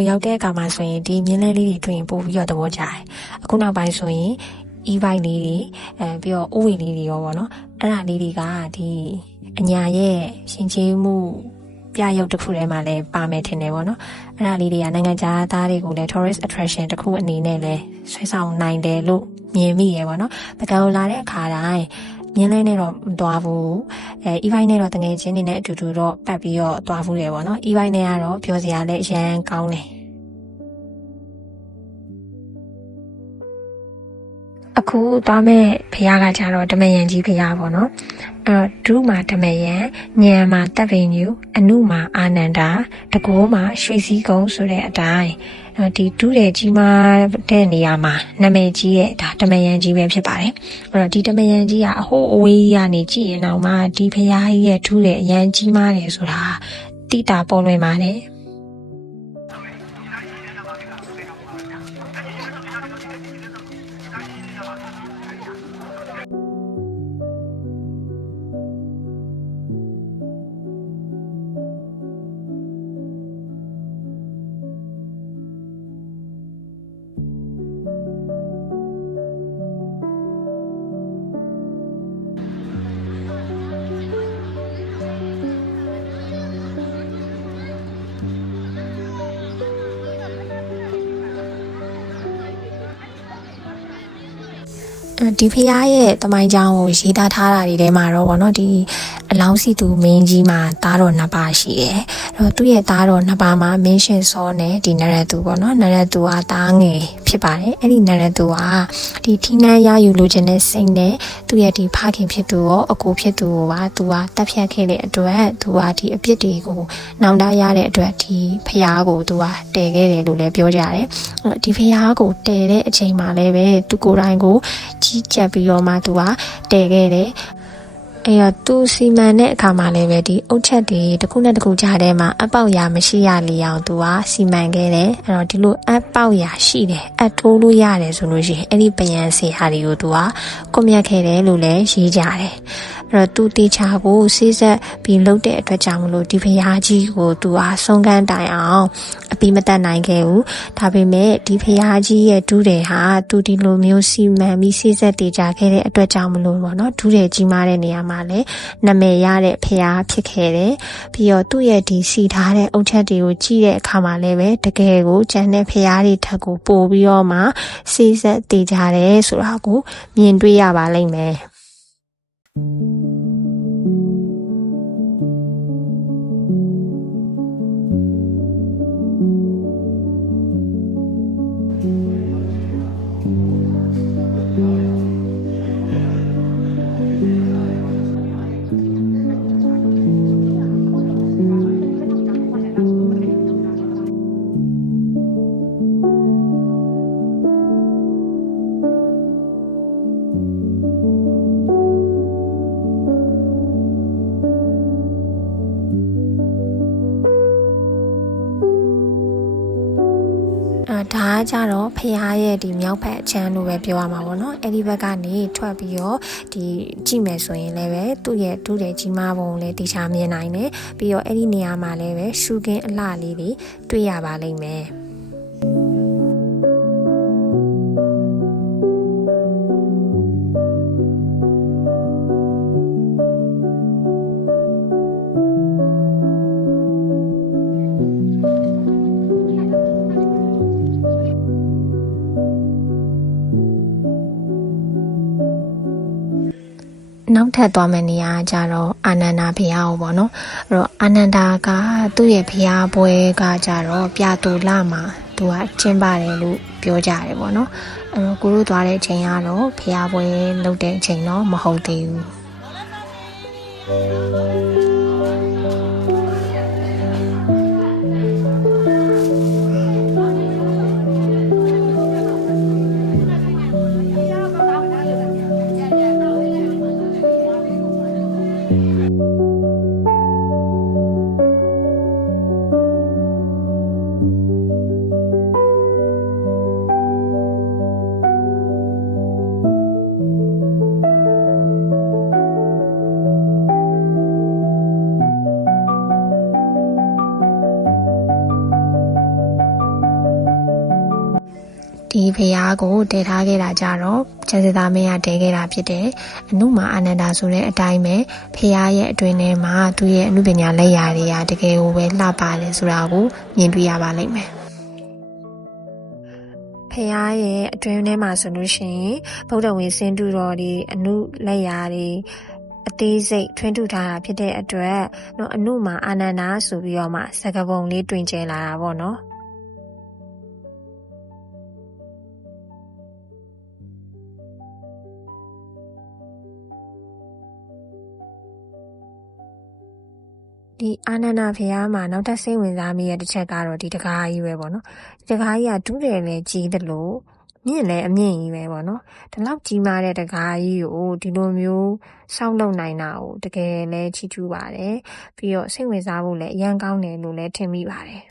ကိုရောက်တဲ့အခါမှာဆိုရင်ဒီမြင်းလဲလေးတွေတွေ့ရင်ပို့ပြီးတော့သဘောကျတယ်အခုနောက်ပိုင်းဆိုရင် e-bike လေးတွေပြီးတော့ OV လေးတွေရောပေါ့နော်အဲ့ဒါလေးတွေကဒီအညာရဲ့ရှင်ကျေးမှုပြရုပ်တစ်ခုထဲမှာလည်းပါမယ်ထင်တယ်ပေါ့နော်အဲ့ဒါလေးတွေကနိုင်ငံခြားသားတွေကိုလည်း tourist attraction တစ်ခုအနေနဲ့လည်းဆွဲဆောင်နိုင်တယ်လို့မြင်မိရပေါ့နော်ပကံလာတဲ့အခါတိုင်းမြင်းလဲနဲ့တော့မသွားဘူးe-bike နဲ့တော့တငယ်ချင်းတွေနဲ့အတူတူတော့ပတ်ပြီးတော့သွားဘူးတယ်ပေါ့နော် e-bike နဲ့ကတော့ပြောစရာလည်းအရန်ကောင်းတယ်အခုသွားမဲ့ဖရားကကြတော့ဓမယန်ကြီးဖရားပေါ့နော်အဲ့တော့ဒုမှာဓမယန်ညံမှာတပ်ပင်ညူအနုမှာအာနန္ဒာတကောမှာရွှေစည်းကုန်းဆိုတဲ့အတိုင်းဒီဒုတဲ့ကြီးမားတဲ့နေရာမှာနာမည်ကြီးတဲ့ဒါဓမယန်ကြီးပဲဖြစ်ပါတယ်အဲ့တော့ဒီဓမယန်ကြီးကအဟိုးအဝေးကြီးကနေကြည့်ရင်တော့မှဒီဖရားကြီးရဲ့ဒုတဲ့အရန်ကြီးမားတယ်ဆိုတာတိတာပေါ်လွင်ပါတယ်ဒီဖရားရဲ့တမိုင်းကြောင်းကိုရေးသားထားတာတွေထဲမှာတော့ဗောနော်ဒီအလောင်းစီသူမင်းကြီးမှာသားတော်နှစ်ပါးရှိတယ်။အဲ့တော့သူ့ရဲ့သားတော်နှစ်ပါးမှာမင်းရှင်စောနဲ့ဒီနရသူဗောနော်နရသူကသားငယ်ဖြစ်ပါတယ်။အဲ့ဒီနရသူကဒီထီးနှန်းရယူလိုချင်တဲ့စိတ်နဲ့သူ့ရဲ့ဒီဖခင်ဖြစ်သူရောအကိုဖြစ်သူကိုပါသူကတပ်ဖြတ်ခဲ့တဲ့အတွက်သူကဒီအပြစ်တွေကိုနောင်တရတဲ့အတွက်ဒီဖရားကိုသူကတည်ခဲ့တယ်လို့လည်းပြောကြတယ်။အဲ့ဒီဖရားကိုတည်တဲ့အချိန်မှာလည်းပဲသူကိုယ်တိုင်ကိုကြီးကြပ်ပြီးတော့မှသူကတည်ခဲ့တယ်အဲ့တော့သူစီမံတဲ့အခါမှာလည်းပဲဒီအုတ်ချက်တွေတစ်ခုနဲ့တစ်ခုကြားထဲမှာအပေါက်ရာမရှိရလေအောင်သူကစီမံခဲ့တယ်အဲ့တော့ဒီလိုအပေါက်ရာရှိတယ်အထိုးလို့ရတယ်ဆိုလို့ရှိရင်အဲ့ဒီပယံစီဟာတွေကိုသူကကွန်မြတ်ခဲ့တယ်လို့လည်းရေးကြတယ်အဲ့တော့သူတေချာကိုစီးဆက်ပြီးလှုပ်တဲ့အတွက်ကြောင့်မလို့ဒီဖရားကြီးကိုသူအားဆုံးကန်းတိုင်အောင်အပြီးမတတ်နိုင်ခဲ့ဘူးဒါပေမဲ့ဒီဖရားကြီးရဲ့ဒုတယ်ဟာသူဒီလိုမျိုးစီမံပြီးစီးဆက်တေချာခဲ့တဲ့အတွက်ကြောင့်မလို့ပေါ့နော်ဒုတယ်ကြီးမားတဲ့နေရာမှာလည်းနာမည်ရတဲ့ဖရားဖြစ်ခဲ့တယ်ပြီးတော့သူ့ရဲ့ဒီစီထားတဲ့အုတ်ချက်တွေကိုကြည့်တဲ့အခါမှာလည်းပဲတကယ်ကိုကျန်တဲ့ဖရားတွေထက်ကိုပိုပြီးတော့မှစီးဆက်တေချာတယ်ဆိုတာကိုမြင်တွေ့ရပါလိမ့်မယ်ဒါကကြတော့ဖရားရဲ့ဒီမြောက်ဘက်အချမ်းလို့ပဲပြောရမှာပေါ့နော်အဲ့ဒီဘက်ကနေထွက်ပြီးတော့ဒီကြည့်မယ်ဆိုရင်လည်းပဲသူ့ရဲ့ဒုတဲ့ကြီးမားပုံလည်းတေချာမြင်နိုင်တယ်ပြီးတော့အဲ့ဒီနေရာမှာလည်းပဲရှုခင်းအလှလေးတွေတွေ့ရပါလိမ့်မယ်နောက်ထပ်သွားမယ့်နေရာကြတော့အာနန္ဒာဘုရားပေါ့နော်အဲ့တော့အာနန္ဒာကသူ့ရဲ့ဘုရားပွဲကကြတော့ပြတူလမှာသူကကျင်းပါတယ်လို့ပြောကြတယ်ပေါ့နော်အဲ့တော့ကိုတို့သွားတဲ့အချိန်ကတော့ဘုရားပွဲလုပ်တဲ့အချိန်တော့မဟုတ်သေးဘူး ဒီဖျားကိုတည်ထားခဲ့တာကြတော့ကျန်စစ်သားမင်းကတည်ခဲ့တာဖြစ်တယ်အနုမာအာနန္ဒာဆိုတဲ့အတိုင်းပဲဖျားရဲ့အတွင်းထဲမှာသူ့ရဲ့အနုပညာလက်ရာတွေကတကယ်ကိုပဲလှပတယ်ဆိုတာကိုမြင်တွေ့ရပါလိမ့်မယ်ဖះရဲ့အတွင်းထဲမှာဆိုလို့ရှိရင်ဗုဒ္ဓဝေစင်တူတော်ဒီအနုလက်ရာတွေအသေးစိတ်ထွင်းထူထားတာဖြစ်တဲ့အတွက်နော်အနုမှာအာနန္ဒာဆိုပြီးတော့မှစကားပုံလေးတွင်ကျဲလာတာပေါ့နော်ဒီအာနန္ဒာဖျားမှာနောက်ထပ်စိတ်ဝင်စားမိတဲ့တစ်ချက်ကတော့ဒီတကားကြီးပဲပေါ့နော်ဒီတကားကြီးကတူးတယ်လည်းကြီးတယ်လို့မြင့်လည်းအမြင့်ကြီးပဲပေါ့နော်ဒီလောက်ကြီးမားတဲ့တကားကြီးကိုဒီလိုမျိုးစောင့်လုပ်နိုင်တာကိုတကယ်လည်းချီးကျူးပါတယ်ပြီးတော့စိတ်ဝင်စားဖို့လည်းအရန်ကောင်းတယ်လို့လည်းထင်မိပါတယ်